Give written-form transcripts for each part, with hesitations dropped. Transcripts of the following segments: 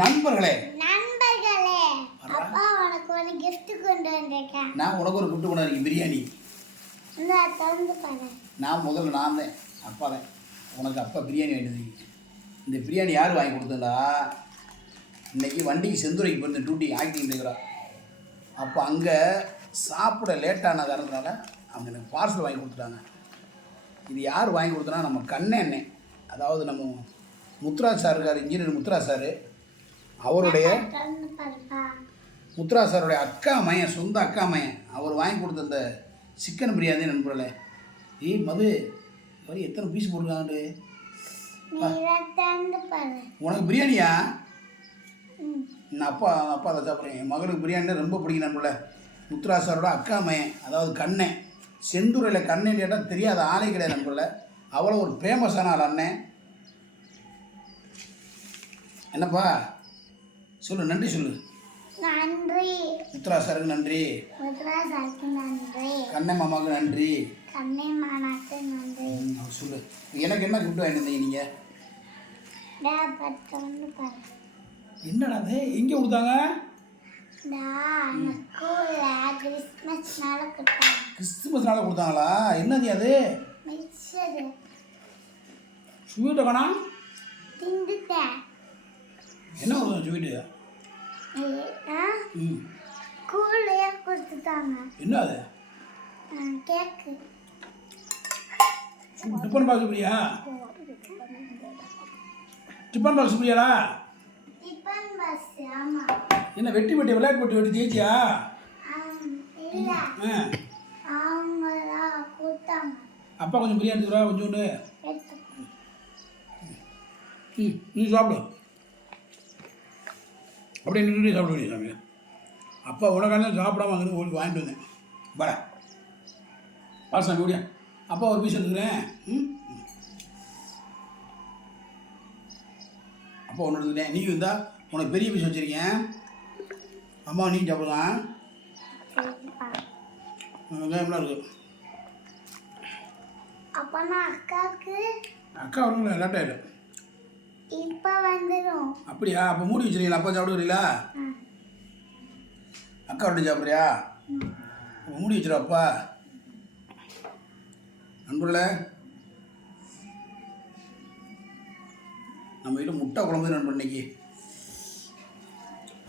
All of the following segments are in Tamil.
நண்பர்களே நண்பர்களே அப்பா உனக்கு ஒரு gift கொண்டு வந்திருக்கேன். நான் உனக்கு ஒரு குட்டு கொண்டு வந்திருக்கேன் பிரியாணி. இந்த திறந்து பாரு. நான் தான் அப்பா தான் உனக்கு அப்பா பிரியாணி வாங்கிட்டு வந்திருக்கேன். இந்த பிரியாணி யார் வாங்கி கொடுத்தா இன்றைக்கி வண்டிக்கு செந்துரைக்கு போயிருந்தேன் டியூட்டி ஆக்டிங் இருக்கிறா. அப்போ அங்கே சாப்பிட லேட்டான காரணத்தினால அவங்க எனக்கு பார்சல் வாங்கி கொடுத்துட்டாங்க. இது யார் வாங்கி கொடுத்தனா நம்ம கண்ணெண்ணெய், அதாவது நம்ம முத்துராஜ் சார் இருக்கார், இன்ஜினியர் முத்துராஜ் சார். அவருடைய முத்துராஜ் சாருடைய அக்கா மையன், சொந்த அக்கா மையன், அவர் வாங்கி கொடுத்த அந்த சிக்கன் பிரியாணி நண்பர்களே. மது வரி எத்தனை பீஸ் போட்டுருக்காங்கட்டு உனக்கு பிரியாணியா? நான் அப்பா அதை சாப்பிட்றேன். என் மகளுக்கு பிரியாணி ரொம்ப பிடிக்கும் நண்பர்களே. முத்துராஜ் சாரோட அக்கா மையன், அதாவது கண்ணன், செந்தூரில் கண்ணன் கேட்டால் தெரியாத ஆளே கிடையாது நண்பர்களே. அவ்வளோ ஒரு ஃபேமஸான ஆள் அண்ணன். என்னப்பா சொல்லு, நன்றி சொல்லு. நன்றி முத்துராஜ் சாருக்கு நன்றி, முத்துராஜ் சாருக்கு நன்றி, கண்ணன் மாமாவுக்கு நன்றி, கண்ணன் மாமாவுக்கு நன்றி. சொல்லு. எனக்கு என்ன கிஃப்ட் வாங்கிட்டு வந்தீங்க நீங்கள்? என்னடா அது எங்கே கொடுத்தாங்க? கிறிஸ்துமஸ்னால கொடுத்தாங்களா? என்னது அது? ஸ்வீட்டை காணா? என்ன கொடுத்தாங்க ஸ்வீட்டு? என்ன அது? கேக்கு. டிஃபன் பாக்ஸ் பிரியா? டிஃபன் பாக்ஸ் பிரியாடா? என்ன வெட்டி விளையாட்டு போட்டு வெட்டி தேய்ச்சியா? அப்பா கொஞ்சம் பிரியாணி எடுத்துக்கிறா கொஞ்சோண்டு. நீ சாப்பிடு, அப்படியே நின்று சாப்பிடுவீங்க சாமி. அப்பா உனக்கான சாப்பிடாம அங்கே ஓடி வாங்கிட்டு வந்தேன். வர சாமி ஓடியா. அப்பா ஒரு பீஸ் எடுத்துக்கிறேன். அப்பா ஒன்று எடுத்துக்கிறேன். நீ இருந்தால் உனக்கு பெரிய பீஸ் வச்சுருக்கேன். அம்மா நீ சாப்பிடலாம். வெங்காயம்லாம் இருக்குது. அக்கா வரணும் லேட் ஆகிடும். இப்போ வந்துடும். அப்படியா? அப்போ மூடி வச்சுருக்கீங்களா? அப்பா சாப்பிடுறீங்களா? அக்கா விட்டு சாப்பிட்றியா? அப்போ மூடி வச்சுருவாப்பா. நண்பர்களே, நம்ம வீட்டில் முட்டை குழம்பு நண்பர் இன்னைக்கு.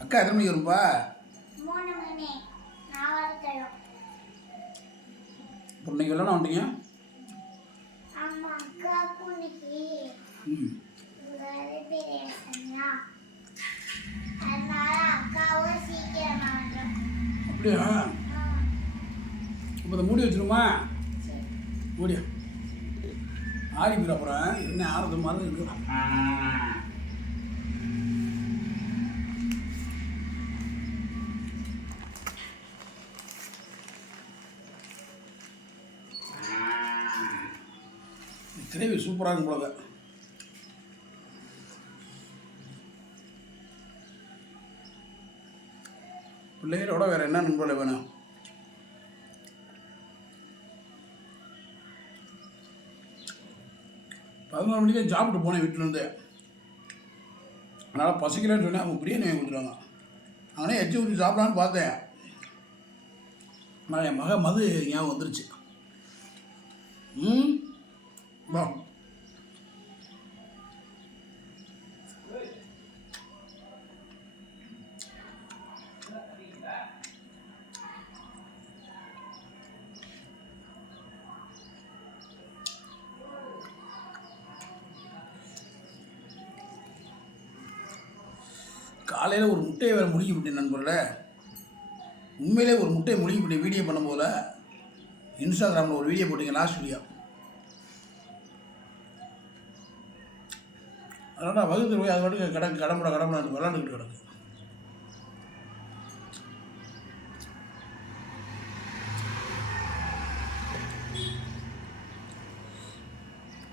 அக்கா எத்தனை மணிக்கு வரும்பா? 3 மணி. இப்போ இன்னைக்கு வெள்ளம் வந்துட்டீங்க? அப்படியா? இப்போ இதை மூடி வச்சிருமா? மூடியா ஆடி போயிட அப்புறம் என்ன ஆறுது மாதிரி இருக்கு. கிரேவி சூப்பராக இருக்கும் போல. பிள்ளைகளோட வேறு என்ன நண்பர்களே வேணும்? பதினோரு மணிக்கே சாப்பிட்டு போனேன் வீட்டிலேருந்து. அதனால் பசிக்கலன்னு சொன்னேன். அவங்க பிரியாணி வாங்கி கொடுத்துருவாங்க. அவனே எச்சி ஊற்றி சாப்பிடலான்னு பார்த்தேன். நான் என் மது ஞாபகம் வந்துருச்சு. வா காலையில் ஒரு முட்டையை வேறு முழுகி விட்டேன் நண்பர்களே. உண்மையிலே ஒரு முட்டையை முழுகி விட்டேன். வீடியோ பண்ணும்போது இன்ஸ்டாகிராமில் ஒரு வீடியோ போட்டிங்க, லாஸ்ட் வீடியோ. அதனால் வகுத்து போய் அது பாட்டுக்கு கடம்பட விளாண்டுக்கிட்டு கிடக்கு.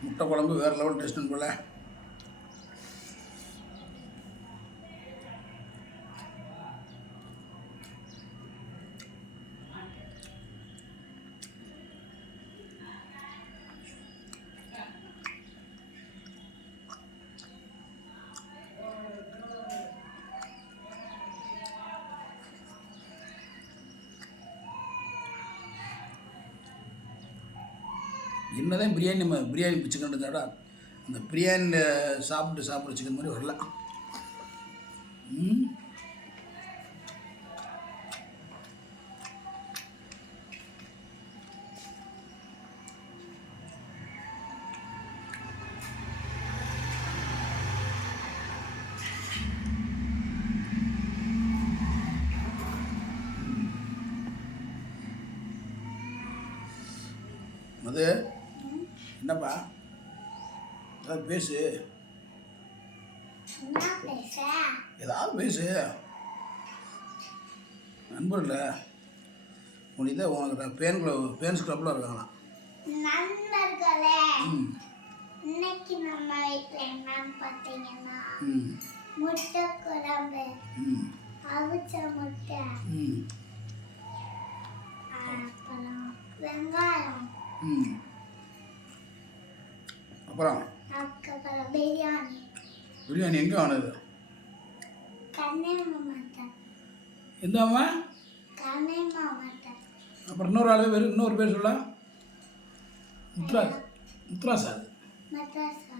முட்டை குழம்பு வேறு லெவல் டேஸ்ட் போல. என்னதான் பிரியாணி நம்ம பிரியாணி சிக்கன் இருந்தாடா அந்த பிரியாணியில் சாப்பிட்ற சிக்கன் மாதிரி வரல. ம். அது என்னப்பா ஏதாவது பேசு, என்ன பேச? ஏதாவது பேசு. நண்பர்ல உனக்கு உனக்கு பேன்ஸ் கிளப்பில் இருக்காங்களாம். நண்பர்களே, ம் இன்னைக்கு நம்ம வீட்டில் என்னன்னு பார்த்தீங்கன்னா ம் முட்டை குழம்பு, ம் அவிச்ச முட்டை, ம் அப்புறம் வெங்காயம், ம் அப்புறம் அதுக்கப்புறம் பிரியாணி. பிரியாணி எங்கே வாங்கினது? கண்ணை மாமாட்ட. எந்தாம்மா? கண்ணை மாமாட்ட. அப்புறம் இன்னொரு பேர் சொல்ல. முத்ராசா. மദ്രാസா.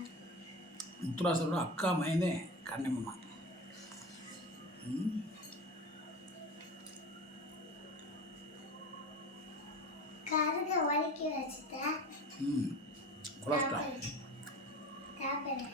முத்ராசரோட அக்கா மைனே கண்ணம்மா. கருக வலிக்கி வச்சுட்டேன். ம் கொலஸ்ட்ரால். சாப்பிடு.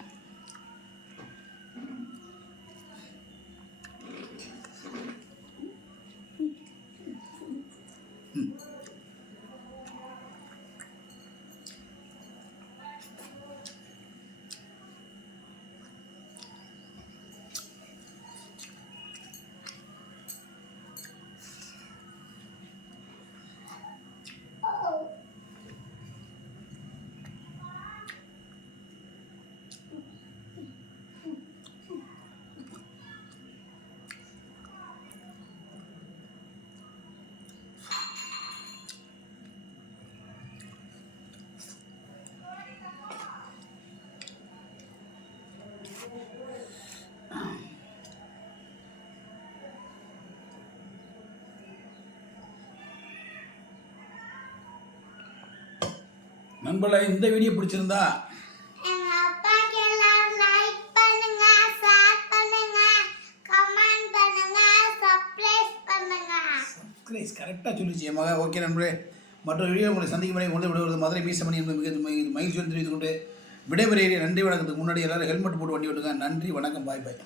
நண்பர்களே, இந்த வீடியோ பிடிச்சிருந்தா எங்க அப்பாக்கு எல்லாரும் லைக் பண்ணுங்க, ஷேர் பண்ணுங்க, கமெண்ட் பண்ணுங்க, சப்ஸ்கிரைப் பண்ணுங்க. சப்ஸ்கிரைப் கரெக்டாக சொல்லிச்சு என் மக. ஓகே நண்பர்களே, மற்றொரு வீடியோ உங்களை சந்திக்கும் வரை கொண்டு விடுவது மதுரை மீசமணி என்பது மகிழ்ச்சியுடன் தெரிவித்துக் கொண்டு விடைபெறுகிறேன். நன்றி வணக்கத்துக்கு முன்னாடி எல்லாரும் ஹெல்மெட் போட்டு வண்டி ஓட்டுங்க. நன்றி வணக்கம், பாய் பாய்.